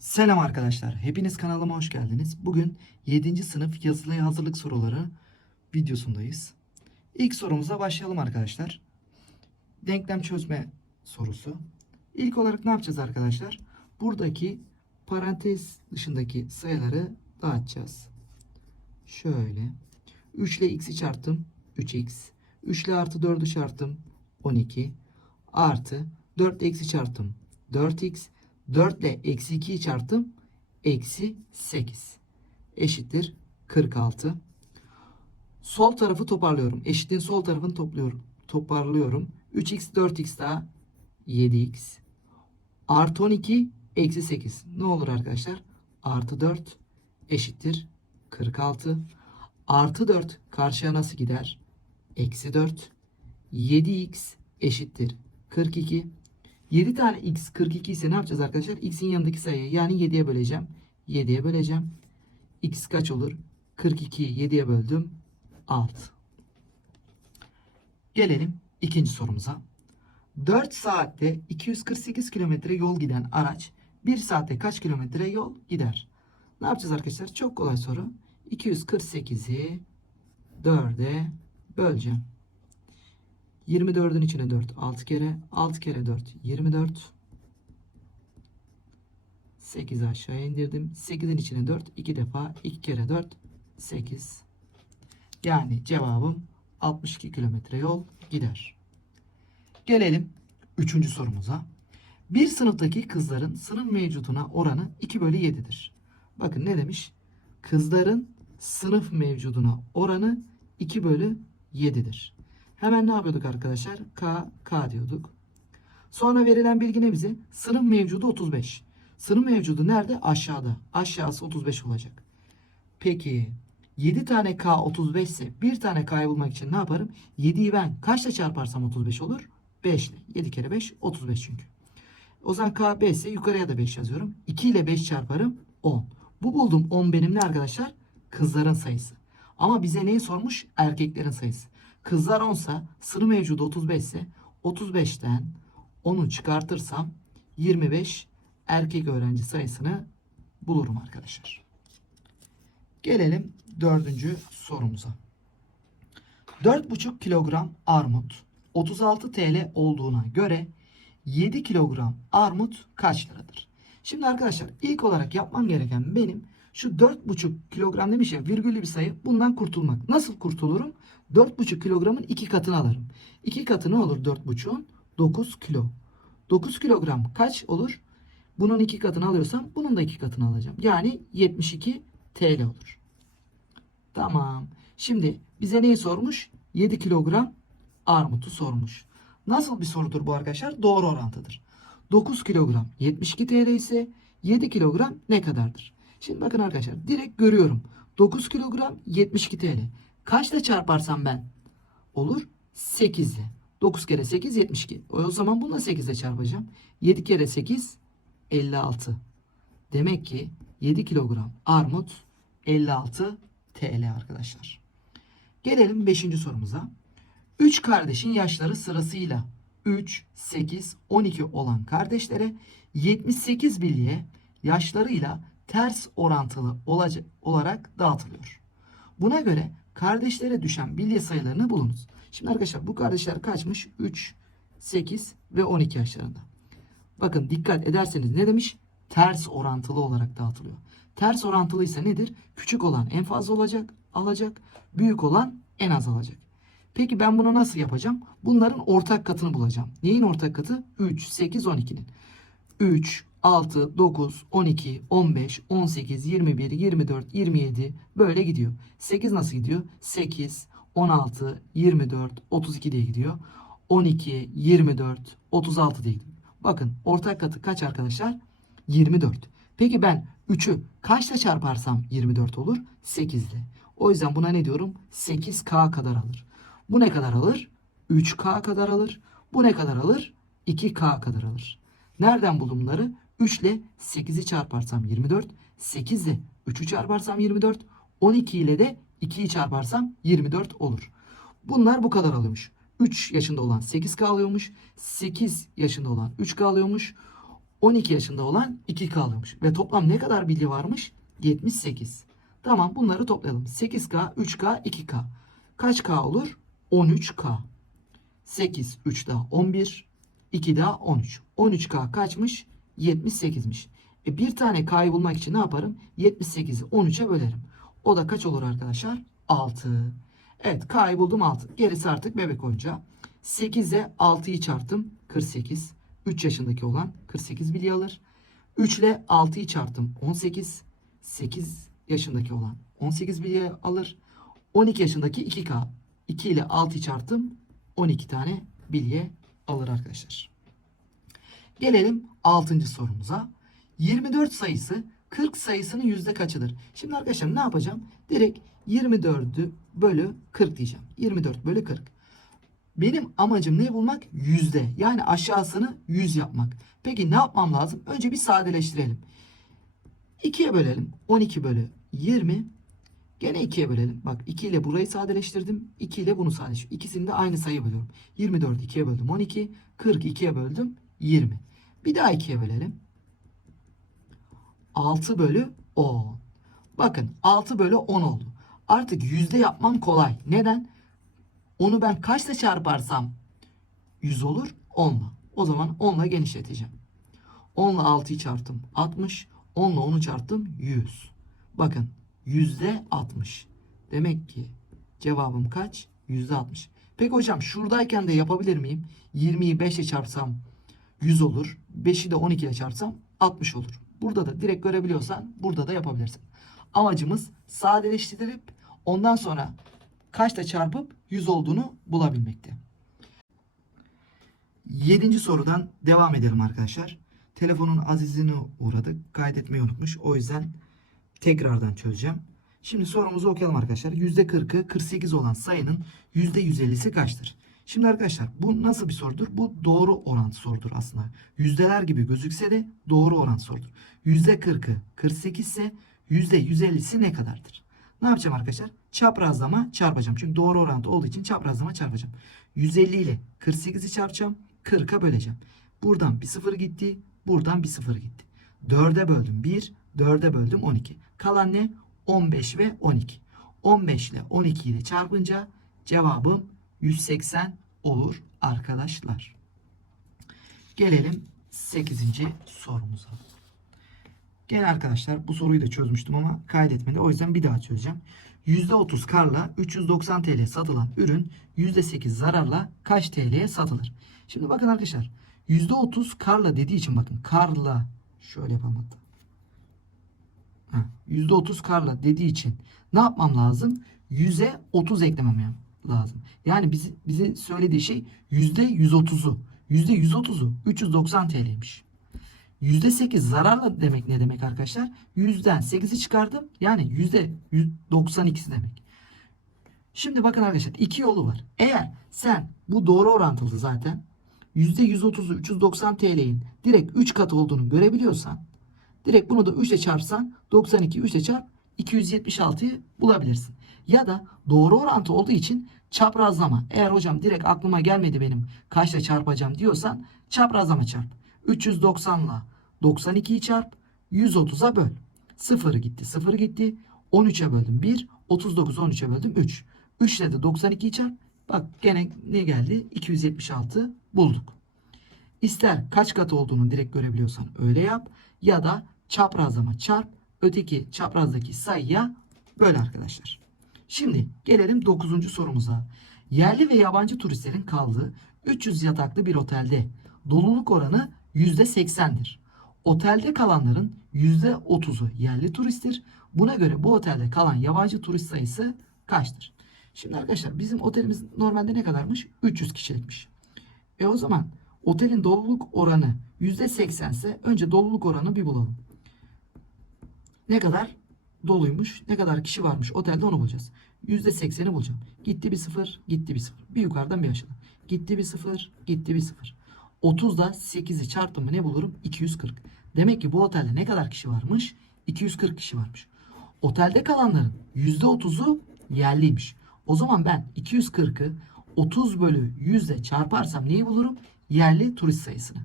Selam arkadaşlar. Hepiniz kanalıma hoş geldiniz. Bugün 7. sınıf yazılıya hazırlık soruları videosundayız. İlk sorumuza başlayalım arkadaşlar. Denklem çözme sorusu. İlk olarak ne yapacağız arkadaşlar? Buradaki parantez dışındaki sayıları dağıtacağız. Şöyle. 3 ile x'i çarptım. 3x. 3 ile artı 4'ü çarptım. 12. Artı 4 ile x'i çarptım. 4x. 4 ile eksi 2'yi çarptım. Eksi 8. Eşittir 46. Sol tarafı toparlıyorum. Eşitliğin sol tarafını topluyorum. Toparlıyorum. 3x 4x daha 7x. Artı 12 eksi 8. Ne olur arkadaşlar? Artı 4 eşittir 46. Artı 4 karşıya nasıl gider? Eksi 4. 7x eşittir 42. 7 tane x 42 ise ne yapacağız arkadaşlar? x'in yanındaki sayıyı yani 7'ye böleceğim. 7'ye böleceğim. x kaç olur? 42'yi 7'ye böldüm. 6. Gelelim ikinci sorumuza. 4 saatte 248 kilometre yol giden araç 1 saatte kaç kilometre yol gider? Ne yapacağız arkadaşlar? Çok kolay soru. 248'i 4'e böleceğim. 24'ün içine 4 6 kere. 6 kere 4 24. 8 aşağı indirdim. 8'in içine 4 2 defa 2 kere 4 8. Yani cevabım 62 kilometre yol gider. Gelelim 3. sorumuza. Bir sınıftaki kızların sınıf mevcuduna oranı 2 bölü 7'dir. Bakın ne demiş? Kızların sınıf mevcuduna oranı 2 bölü 7'dir. Hemen ne yapıyorduk arkadaşlar? K, K diyorduk. Sonra verilen bilgi ne bize? Sınıf mevcudu 35. Sınıf mevcudu nerede? Aşağıda. Aşağısı 35 olacak. Peki 7 tane K 35 ise bir tane K'yı bulmak için ne yaparım? 7'yi ben kaçla çarparsam 35 olur? 5 ile. 7 kere 5 35 çünkü. O zaman K 5 ise yukarıya da 5 yazıyorum. 2 ile 5 çarparım 10. Bu bulduğum 10 benim ne arkadaşlar? Kızların sayısı. Ama bize neyi sormuş? Erkeklerin sayısı. Kızlar 10 ise sınıf mevcudu 35 ise 35'ten 10'u çıkartırsam 25 erkek öğrenci sayısını bulurum arkadaşlar. Gelelim dördüncü sorumuza. 4,5 kilogram armut 36 TL olduğuna göre 7 kilogram armut kaç liradır? Şimdi arkadaşlar ilk olarak yapmam gereken benim şu 4,5 kilogram demiş ya virgüllü bir sayı bundan kurtulmak. Nasıl kurtulurum? 4,5 kilogramın 2 katını alırım. 2 katı ne olur 4,5'un? 9 kilo. 9 kilogram kaç olur? Bunun 2 katını alıyorsam bunun da 2 katını alacağım. Yani 72 TL olur. Tamam. Şimdi bize neyi sormuş? 7 kilogram armutu sormuş. Nasıl bir sorudur bu arkadaşlar? Doğru orantıdır. 9 kilogram 72 TL ise 7 kilogram ne kadardır? Şimdi bakın arkadaşlar direkt görüyorum. 9 kilogram 72 TL. Kaçla çarparsam ben? Olur 8 ile. 9 kere 8 72. O zaman bunu da 8 ile çarpacağım. 7 kere 8 56. Demek ki 7 kilogram armut 56 TL arkadaşlar. Gelelim 5. sorumuza. 3 kardeşin yaşları sırasıyla 3, 8, 12 olan kardeşlere 78 bilye yaşlarıyla ters orantılı olarak dağıtılıyor. Buna göre kardeşlere düşen bilye sayılarını bulunuz. Şimdi arkadaşlar bu kardeşler kaçmış? 3, 8 ve 12 yaşlarında. Bakın dikkat ederseniz ne demiş? Ters orantılı olarak dağıtılıyor. Ters orantılı ise nedir? Küçük olan en fazla olacak, alacak. Büyük olan en az alacak. Peki ben bunu nasıl yapacağım? Bunların ortak katını bulacağım. Neyin ortak katı? 3, 8, 12'nin. 3, 6, 9, 12, 15, 18, 21, 24, 27 böyle gidiyor. 8 nasıl gidiyor? 8, 16, 24, 32 diye gidiyor. 12, 24, 36 diye gidiyor. Bakın ortak katı kaç arkadaşlar? 24. Peki ben 3'ü kaçla çarparsam 24 olur? 8 ile. O yüzden buna ne diyorum? 8K kadar alır. Bu ne kadar alır? 3K kadar alır. Bu ne kadar alır? 2K kadar alır. Nereden buldum bunları? 3 ile 8'i çarparsam 24. 8 ile 3'ü çarparsam 24. 12 ile de 2'yi çarparsam 24 olur. Bunlar bu kadar alıyormuş. 3 yaşında olan 8K alıyormuş. 8 yaşında olan 3K alıyormuş. 12 yaşında olan 2K alıyormuş. Ve toplam ne kadar bilye varmış? 78. Tamam bunları toplayalım. 8K, 3K, 2K. Kaç K olur? 13K. 8, 3 daha 11, 2 daha 13. 13K kaçmış? 78'miş. E bir tane K'yı bulmak için ne yaparım? 78'i 13'e bölerim. O da kaç olur arkadaşlar? 6. Evet K'yı buldum 6. Gerisi artık bebek oyuncağı. 8'e 6'yı çarptım. 48. 3 yaşındaki olan 48 bilye alır. 3 ile 6'yı çarptım. 18. 8 yaşındaki olan 18 bilye alır. 12 yaşındaki 2K. 2 ile 6'yı çarptım. 12 tane bilye alır arkadaşlar. Gelelim 6. sorumuza. 24 sayısı 40 sayısının yüzde kaçıdır? Şimdi arkadaşlar ne yapacağım? Direkt 24'ü bölü 40 diyeceğim. 24 bölü 40. Benim amacım ne bulmak? Yüzde. Yani aşağısını 100 yapmak. Peki ne yapmam lazım? Önce bir sadeleştirelim. 2'ye bölelim. 12 bölü 20. Gene 2'ye bölelim. Bak 2 ile burayı sadeleştirdim. 2 ile bunu sadeleştirdim. İkisini de aynı sayı bölüyorum. 24 2'ye böldüm 12. 40 2'ye böldüm 20. Bir daha 2'ye bölelim. 6 bölü 10. Bakın 6 bölü 10 oldu. Artık yüzde yapmam kolay. Neden? Onu ben kaçla çarparsam 100 olur 10'la. O zaman 10'la genişleteceğim. 10'la 6'yı çarptım 60. 10'la 10'u çarptım 100. Bakın yüzde 60. Demek ki cevabım kaç? Yüzde 60. Peki hocam şuradayken de yapabilir miyim? 20'yi 5 ile çarpsam 100 olur. 5'i de 12 ile çarpsam 60 olur. Burada da direkt görebiliyorsan burada da yapabilirsin. Amacımız sadeleştirip ondan sonra kaçta çarpıp 100 olduğunu bulabilmekte. Yedinci sorudan devam edelim arkadaşlar. Telefonun azizine uğradık. Kaydetmeyi unutmuş. O yüzden tekrardan çözeceğim. Şimdi sorumuzu okuyalım arkadaşlar. %40'ı 48 olan sayının %150'si kaçtır? Şimdi arkadaşlar bu nasıl bir sorudur? Bu doğru orantı sorudur aslında. Yüzdeler gibi gözükse de doğru orantı sorudur. %40'ı 48 ise %150'si ne kadardır? Ne yapacağım arkadaşlar? Çaprazlama çarpacağım. Çünkü doğru orantı olduğu için çaprazlama çarpacağım. 150 ile 48'i çarpacağım. 40'a böleceğim. Buradan bir sıfır gitti. Buradan bir sıfır gitti. 4'e böldüm 1. 4'e böldüm 12. Kalan ne? 15 ve 12. 15 ile 12 ile çarpınca cevabım 180 olur arkadaşlar. Gelelim 8. sorumuza. Gene arkadaşlar bu soruyu da çözmüştüm ama kaydetmedi. O yüzden bir daha çözeceğim. %30 karla 390 TL satılan ürün %8 zararla kaç TL'ye satılır? Şimdi bakın arkadaşlar. %30 karla dediği için bakın karla şöyle yapalım hatta. Ha, %30 karla dediği için ne yapmam lazım? 100'e 30 eklemem lazım. Yani bizi, bize söylediği şey %130'u. %130'u 390 TL'ymiş. %8 zararla demek ne demek arkadaşlar? Yüzden 8'i çıkardım. Yani %92'si demek. Şimdi bakın arkadaşlar iki yolu var. Eğer sen bu doğru orantılı zaten %130'u 390 TL'nin direkt 3 kat olduğunu görebiliyorsan direkt bunu da 3 ile çarpsan 92 3 ile çarp 276'yı bulabilirsin. Ya da doğru orantı olduğu için çaprazlama. Eğer hocam direkt aklıma gelmedi benim kaçla çarpacağım diyorsan çaprazlama çarp. 390 ile 92'yi çarp 130'a böl. 0 gitti 0 gitti. 13'e böldüm 1. 39 13'e böldüm 3. 3 ile de 92'yi çarp. Bak gene ne geldi? 276 bulduk. İster kaç kat olduğunu direkt görebiliyorsan öyle yap. Ya da çaprazlama çarp. Öteki çaprazdaki sayıya böl arkadaşlar. Şimdi gelelim 9. sorumuza. Yerli ve yabancı turistlerin kaldığı 300 yataklı bir otelde doluluk oranı %80'dir. Otelde kalanların %30'u yerli turisttir. Buna göre bu otelde kalan yabancı turist sayısı kaçtır? Şimdi arkadaşlar bizim otelimiz normalde ne kadarmış? 300 kişilikmiş. E o zaman otelin doluluk oranı %80 ise önce doluluk oranı bir bulalım. Ne kadar doluymuş, ne kadar kişi varmış otelde onu bulacağız. %80'i bulacağım. Gitti bir sıfır, gitti bir sıfır. Bir yukarıdan bir aşağıdan. Gitti bir sıfır, gitti bir sıfır. 30 da 8'i çarptım mı ne bulurum? 240. Demek ki bu otelde ne kadar kişi varmış? 240 kişi varmış. Otelde kalanların %30'u yerliymiş. O zaman ben 240'ı 30 bölü 100 ile çarparsam neyi bulurum? Yerli turist sayısını.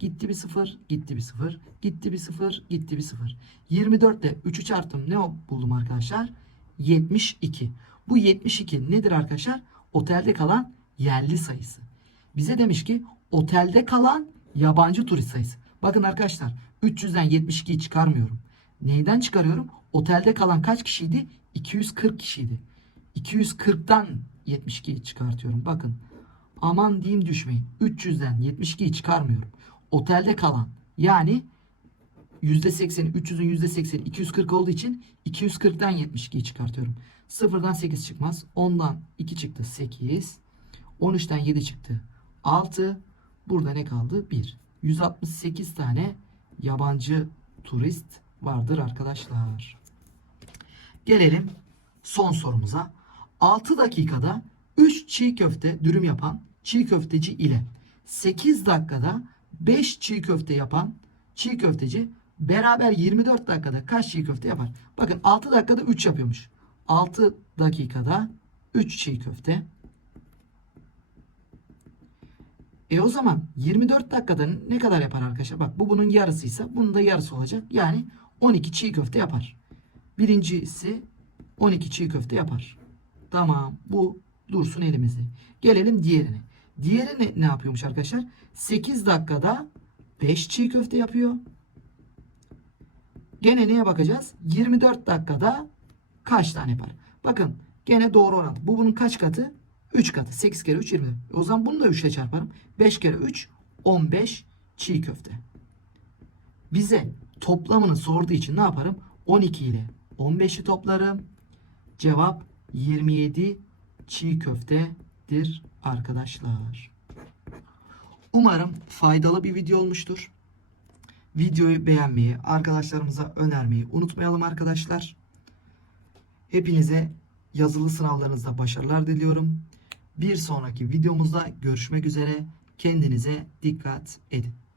Gitti bir 0, gitti bir 0, gitti bir 0, gitti bir 0. 24 ile 3'ü çarptım. Ne buldum arkadaşlar? 72. Bu 72 nedir arkadaşlar? Otelde kalan yerli sayısı. Bize demiş ki otelde kalan yabancı turist sayısı. Bakın arkadaşlar 300'den 72'yi çıkarmıyorum. Neyden çıkarıyorum? Otelde kalan kaç kişiydi? 240 kişiydi. 240'tan 72'yi çıkartıyorum. Bakın aman diyeyim düşmeyin. 300'den 72'yi çıkarmıyorum. Otelde kalan yani %80'i 300'ün %80'i 240 olduğu için 240'tan 72'yi çıkartıyorum. 0'dan 8 çıkmaz. 10'dan 2 çıktı 8. 13'ten 7 çıktı 6. Burada ne kaldı? 1. 168 tane yabancı turist vardır arkadaşlar. Gelelim son sorumuza. 6 dakikada 3 çiğ köfte dürüm yapan çiğ köfteci ile 8 dakikada 5 çiğ köfte yapan çiğ köfteci beraber 24 dakikada kaç çiğ köfte yapar? Bakın 6 dakikada 3 yapıyormuş. 6 dakikada 3 çiğ köfte. E o zaman 24 dakikada ne kadar yapar arkadaşlar? Bak bu bunun yarısıysa bunun da yarısı olacak. Yani 12 çiğ köfte yapar. Birincisi 12 çiğ köfte yapar. Tamam bu dursun elimizde. Gelelim diğerine. Diğeri ne, ne yapıyormuş arkadaşlar? 8 dakikada 5 çiğ köfte yapıyor. Gene neye bakacağız? 24 dakikada kaç tane yapar? Bakın gene doğru orantı. Bu bunun kaç katı? 3 katı. 8 kere 3 24. O zaman bunu da 3 ile çarparım. 5 kere 3 15 çiğ köfte. Bize toplamını sorduğu için ne yaparım? 12 ile 15'i toplarım. Cevap 27 çiğ köftedir arkadaşlar. Umarım faydalı bir video olmuştur. Videoyu beğenmeyi, arkadaşlarımıza önermeyi unutmayalım arkadaşlar. Hepinize yazılı sınavlarınızda başarılar diliyorum. Bir sonraki videomuzda görüşmek üzere. Kendinize dikkat edin.